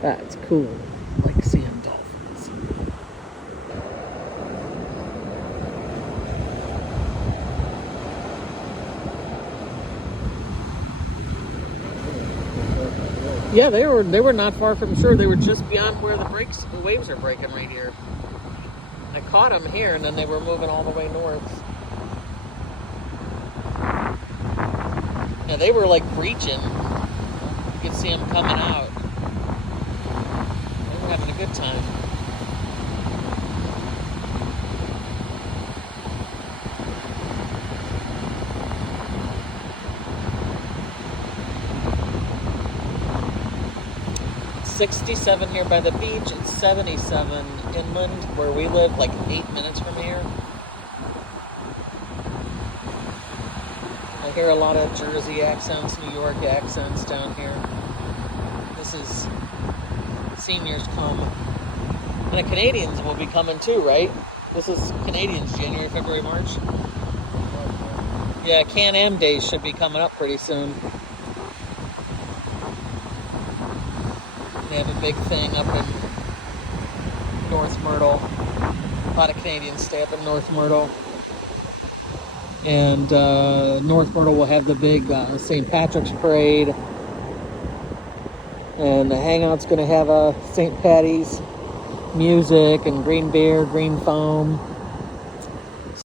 That's cool. I like seeing dolphins. Yeah, they were not far from shore. They were just beyond where the waves are breaking right here. I caught them here, and then they were moving all the way north. Yeah, they were like breaching. You could see them coming out. They were having a good time. It's 67 here by the beach. It's 77 inland where we live, like 8 minutes from here. I hear a lot of Jersey accents, New York accents down here. This is seniors come. And the Canadians will be coming too, right? This is Canadians, January, February, March. Yeah, Can-Am Days should be coming up pretty soon. They have a big thing up in North Myrtle. A lot of Canadians stay up in North Myrtle. And North Myrtle will have the big St. Patrick's Parade. And the Hangout's going to have a St. Patty's music and green beer, green foam.